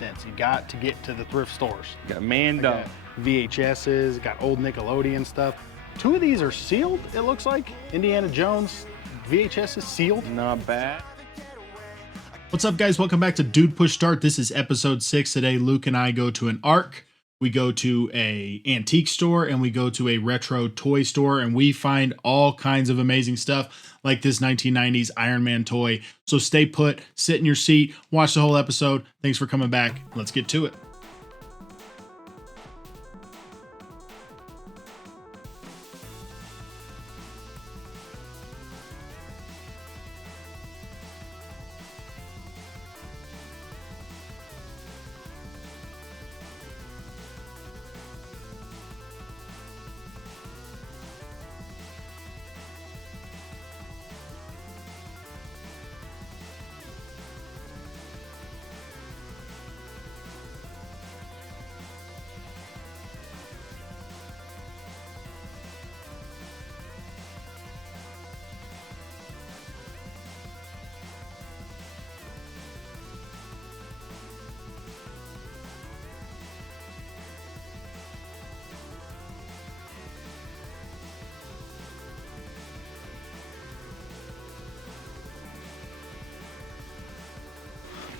$99. You got to get to the thrift stores. Got Mando. Got VHSs, got old Nickelodeon stuff. 2 of these are sealed, it looks like. Indiana Jones VHS is sealed. Not bad. What's up, guys? Welcome back to Dude Push Start. This is episode 6. Today, Luke and I go to an ARC. We go to a antique store and we go to a retro toy store and we find all kinds of amazing stuff like this 1990s Iron Man toy. So stay put, sit in your seat, watch the whole episode. Thanks for coming back. Let's get to it.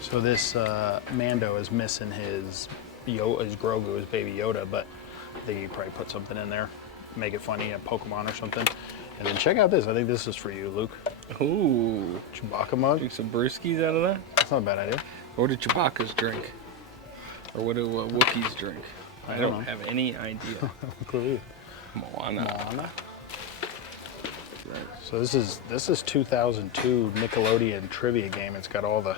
So this Mando is missing his Grogu, his baby Yoda, but I think you probably put something in there, make it funny, a Pokemon or something. And then check out this. I think this is for you, Luke. Ooh. Chewbacca mug. Drink some brewskis out of that? That's not a bad idea. What do Chewbacca's drink? Or what do Wookiees drink? I don't have any idea. Moana. So this is 2002 Nickelodeon trivia game. It's got all the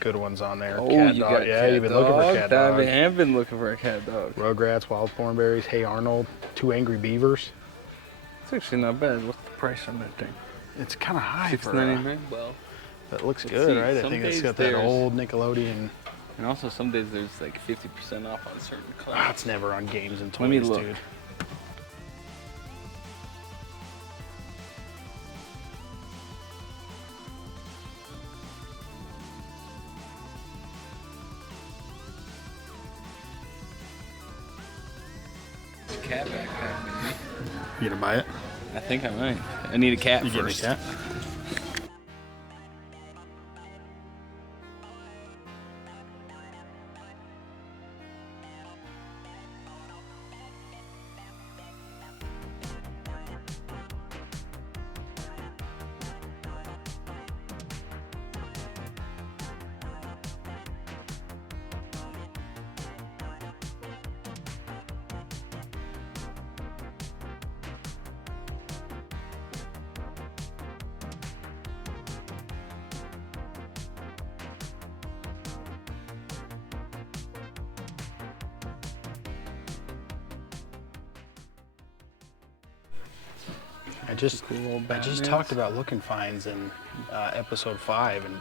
good ones on there. Oh, Cat you Dog. got Yeah, you've been looking for Cat Dog. I have been looking for a cat dog. Rugrats, Wild Thornberries, Hey Arnold, 2 Angry Beavers. It's actually not bad. What's the price on that thing? It's kind of high for $6.99. Well, that looks let's good, see. right? I Some think it's days got that there's- old Nickelodeon. and also some days there's like 50% off on certain Ah, clothes. it's never on games and Let me toys, look. dude. Cat backpack, maybe. You gonna buy it? I think I might. I need a cat You first. getting a cat? I just talked about looking finds in episode 5 and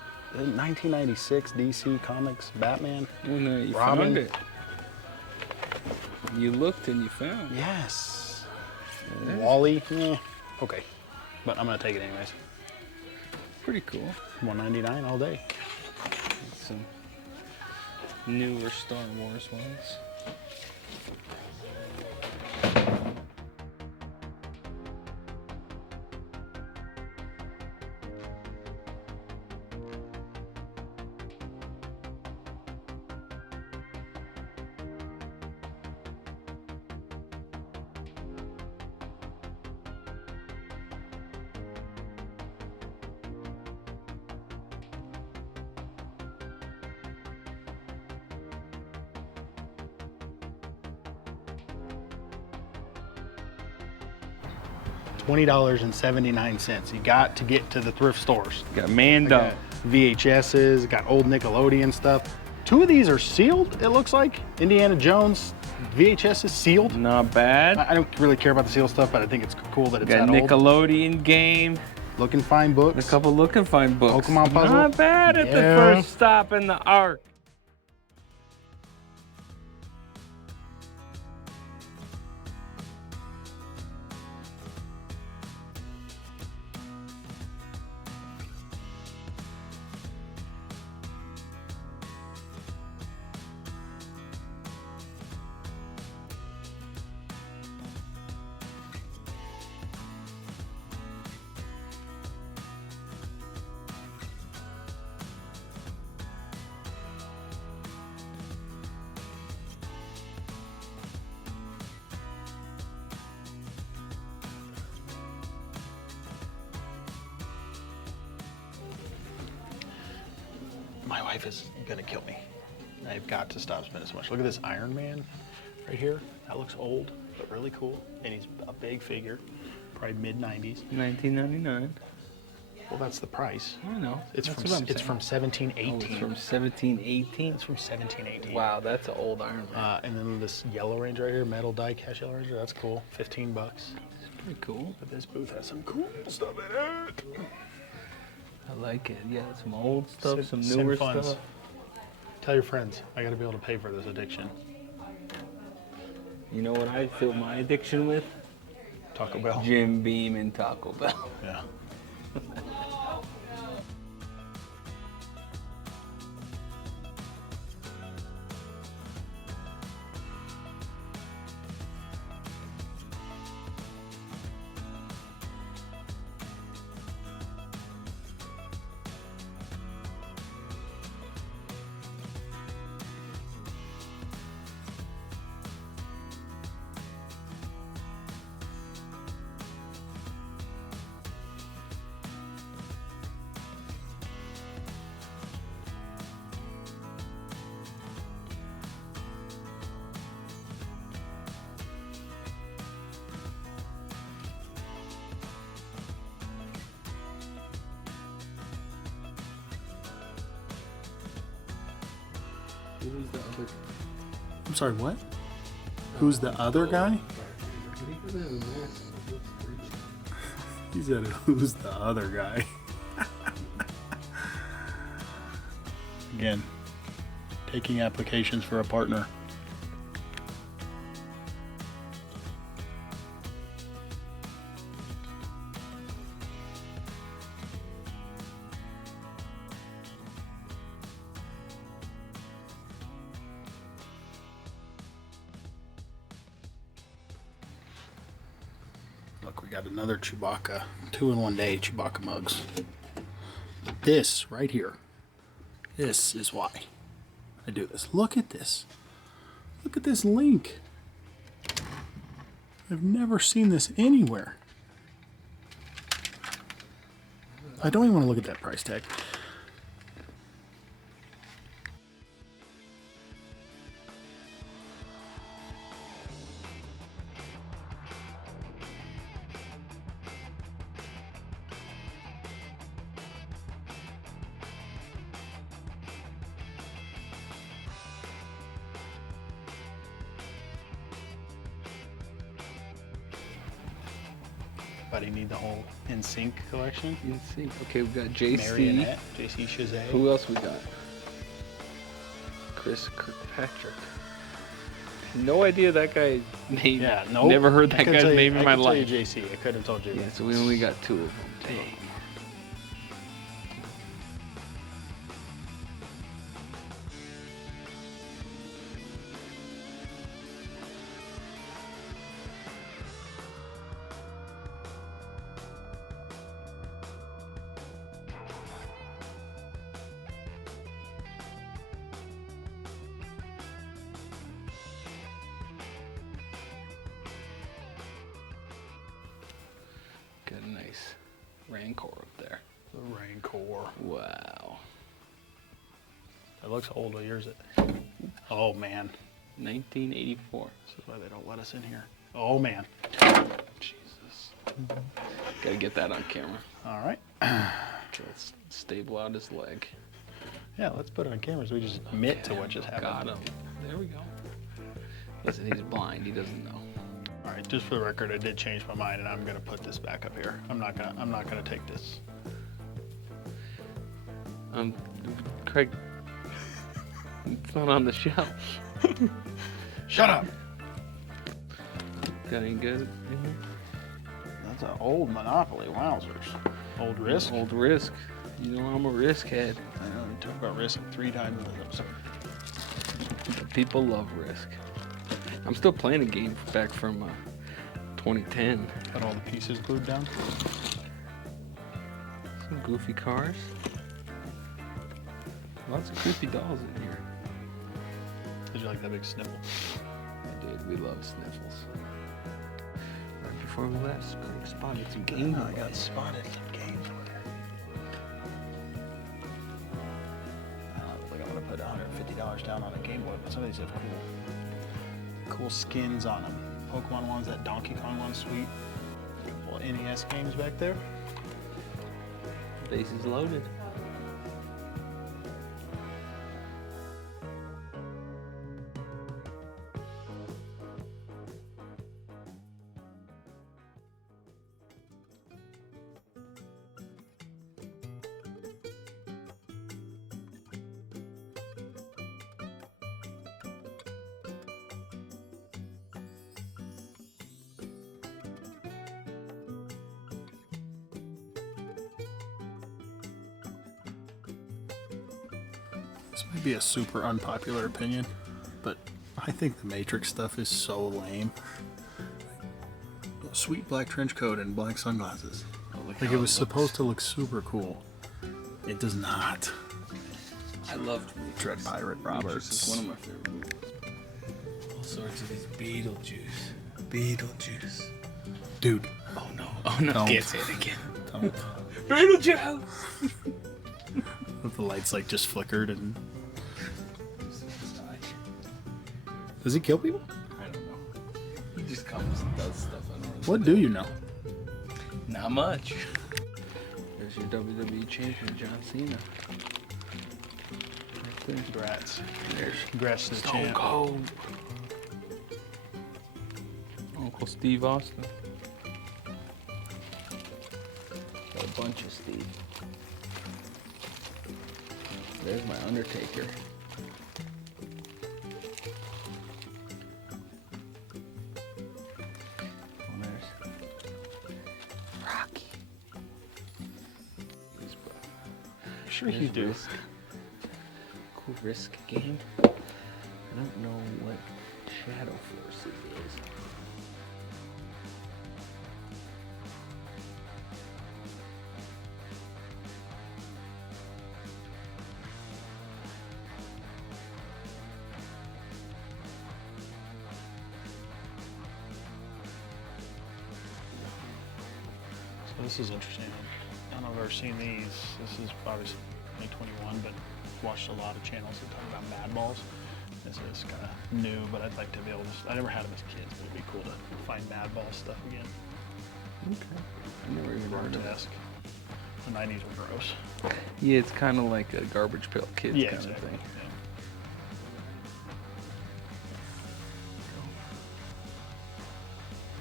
1996 DC Comics Batman. Oh, no, you Robin. found it. You looked and you found. Yes. Yeah. Wally. Okay, but I'm gonna take it anyways. Pretty cool. $199 all day. Some newer Star Wars ones. $20.79. You got to get to the thrift stores. Got Mando. Got VHSs, got old Nickelodeon stuff. 2 of these are sealed, it looks like. Indiana Jones VHS is sealed. Not bad. I don't really care about the sealed stuff, but I think it's cool that it's Got that old. Nickelodeon game. Look and find books. A couple look and find books. Pokemon puzzle. Not bad at the Yeah. first stop in the ARC. wife is gonna kill me. I've got to stop spending so much. Look at this Iron Man right here. That looks old, but really cool. And he's a big figure, probably mid-90s. $19.99. Well, that's the price. I know. It's That's from what I'm saying. 1718. Oh, it's from 1718. It's from 1718. Wow, that's an old Iron Man. And then this Yellow Ranger right here, metal die cast Yellow Ranger. That's cool. $15. It's pretty cool. But this booth has some cool stuff in it. I like it. Yeah, some old stuff, some Sim newer funds. stuff. Tell your friends, I gotta be able to pay for this addiction. You know what I fill my addiction with? Taco Bell. Jim Beam and Taco Bell. Yeah. Who's the other? I'm sorry, what? Who's the other guy? He said, who's the other guy? Again, taking applications for a partner. Look, we got another Chewbacca, 2-in-1 Chewbacca mugs. This right here, this is why I do this. Look at this. Look at this link. I've never seen this anywhere. I don't even want to look at that price tag. Buddy, need the whole NSYNC collection. NSYNC. Okay, we got JC. Marionette, JC Chazet. Who else we got? Chris Kirkpatrick. No idea that guy name. Yeah, no. Never heard that guy's name in my life. I could tell you JC. I couldn't have told you. Yeah, so we only got 2 of them. Dang. Got a nice Rancor up there. The Rancor. Wow. It looks old. What year is it? Oh, man. 1984. This is why they don't let us in here. Oh, man. Jesus. Gotta get that on camera. All right. Okay, let's stable out his leg. Yeah, let's put it on camera so we just admit to what just happened. Got him. There we go. Listen, he's blind. He doesn't know. All right, just for the record, I did change my mind, and I'm gonna put this back up here. I'm not gonna take this. Craig, it's not on the shelf. Shut up. Got any good in here? That's an old Monopoly. Wowzers. Old Risk. Old Risk. You know I'm a Risk head. I know we talked about Risk 3 times in this episode. People love Risk. I'm still playing a game back from 2010. Got all the pieces glued down. Some goofy cars. Lots of creepy dolls in here. Did you like that big sniffle? I did. We love sniffles. Right before we left, spotted some games. I got spotted some games over there. $20 down on a Game Boy, but some of these have cool skins on them. Pokemon ones, that Donkey Kong one's sweet. Couple NES games back there. Base is loaded. This might be a super unpopular opinion, but I think the Matrix stuff is so lame. Sweet black trench coat and black sunglasses. Like it was supposed to look super cool. It does not. I loved Dread Pirate Roberts. It's one of my favorite movies. All sorts of these Beetlejuice. Dude. Oh no, Don't. can't say it again. Don't. Beetlejuice! With the lights like just flickered and... Does he kill people? I don't know. He just comes and does stuff. I don't really What do you know? Not much. There's your WWE champion, John Cena. Right there. Congrats. There's Congrats to the Stone champ. Cold. Uncle Steve Austin. Got a bunch of Steve. There's my Undertaker. Oh, there's Rocky. Sure you do. Risk. Cool Risk game. I don't know what Shadow Force it is. So this is interesting. I don't know if I've ever seen these. This is obviously 2021, but watched a lot of channels that talk about Mad Balls. This is kind of new, but I'd like to be able to... I never had them as kids, but it'd be cool to find Mad Ball stuff again. Okay. I never even heard of it. Grotesque. The 90s were gross. Yeah, it's kind of like a Garbage Pail Kids kind exactly. of thing. Yeah.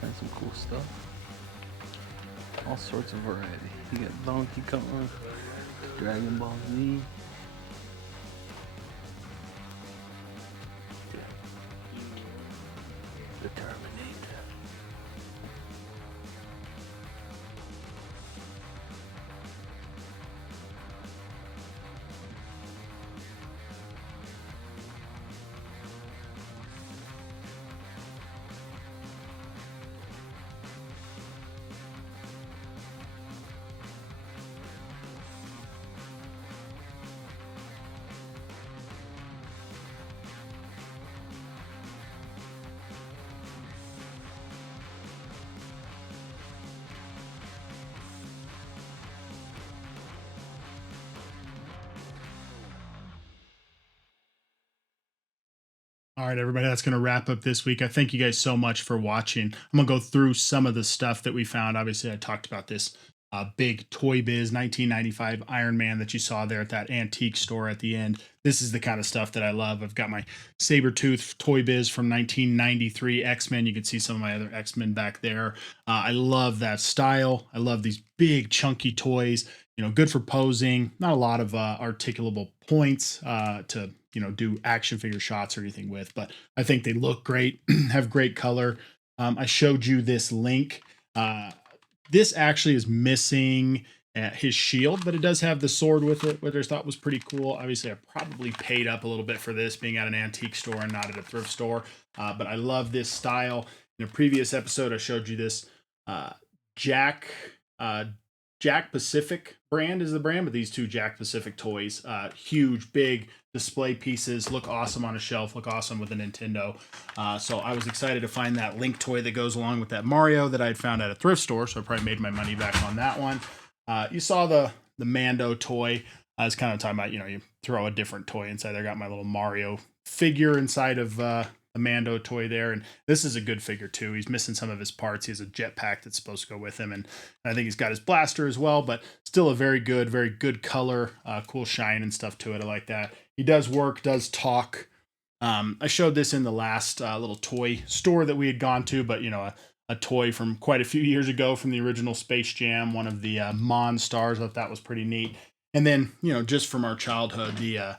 Find some cool stuff. All sorts of variety. You got Donkey Kong, Dragon Ball Z. The Terminator. All right, everybody, that's going to wrap up this week. I thank you guys so much for watching. I'm going to go through some of the stuff that we found. Obviously, I talked about this big Toy Biz 1995 Iron Man that you saw there at that antique store at the end. This is the kind of stuff that I love. I've got my Sabretooth Toy Biz from 1993 X-Men. You can see some of my other X-Men back there. I love that style. I love these big chunky toys, you know, good for posing. Not a lot of articulable points to, you know, do action figure shots or anything with, but I think they look great, have great color. I showed you this link. This actually is missing his shield, but it does have the sword with it, which I thought was pretty cool. Obviously, I probably paid up a little bit for this being at an antique store and not at a thrift store, but I love this style. In a previous episode, I showed you this Jack Pacific brand is the brand, but these two Jack Pacific toys, huge, big display pieces, look awesome on a shelf, look awesome with a Nintendo. So I was excited to find that Link toy that goes along with that Mario that I'd found at a thrift store. So I probably made my money back on that one. You saw the Mando toy. I was kind of talking about, you throw a different toy inside there. I got my little Mario figure inside of the Mando toy there. And this is a good figure too. He's missing some of his parts. He has a jetpack that's supposed to go with him. And I think he's got his blaster as well, but still a very good color, cool shine and stuff to it. I like that. He does work, does talk. I showed this in the last little toy store that we had gone to, but a toy from quite a few years ago from the original Space Jam, one of the Mon stars. I thought that was pretty neat. And then, just from our childhood, the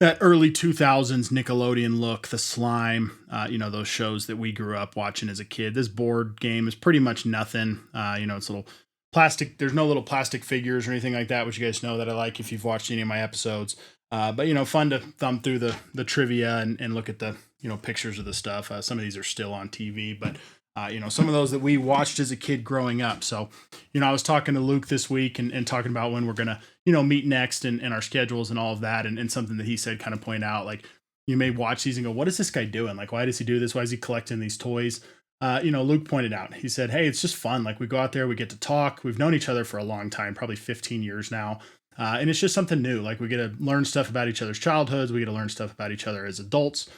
that early 2000s Nickelodeon look, the slime, those shows that we grew up watching as a kid. This board game is pretty much nothing. It's little plastic. There's no little plastic figures or anything like that, which you guys know that I like if you've watched any of my episodes. But fun to thumb through the trivia and look at the pictures of the stuff. Some of these are still on TV, but some of those that we watched as a kid growing up. So, I was talking to Luke this week and talking about when we're going to, meet next and our schedules and all of that. And something that he said kind of point out, like, you may watch these and go, what is this guy doing? Like, why does he do this? Why is he collecting these toys? Luke pointed out, he said, hey, it's just fun. Like, we go out there, we get to talk. We've known each other for a long time, probably 15 years now. And it's just something new. Like, we get to learn stuff about each other's childhoods. We get to learn stuff about each other as adults.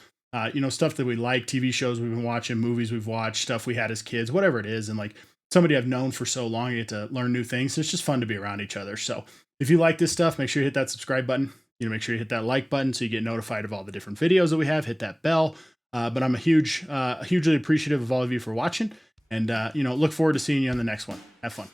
Stuff that we like, TV shows we've been watching, movies we've watched, stuff we had as kids, whatever it is. And like somebody I've known for so long, you get to learn new things. So it's just fun to be around each other. So if you like this stuff, make sure you hit that subscribe button. Make sure you hit that like button so you get notified of all the different videos that we have. Hit that bell. But I'm hugely appreciative of all of you for watching. And, look forward to seeing you on the next one. Have fun.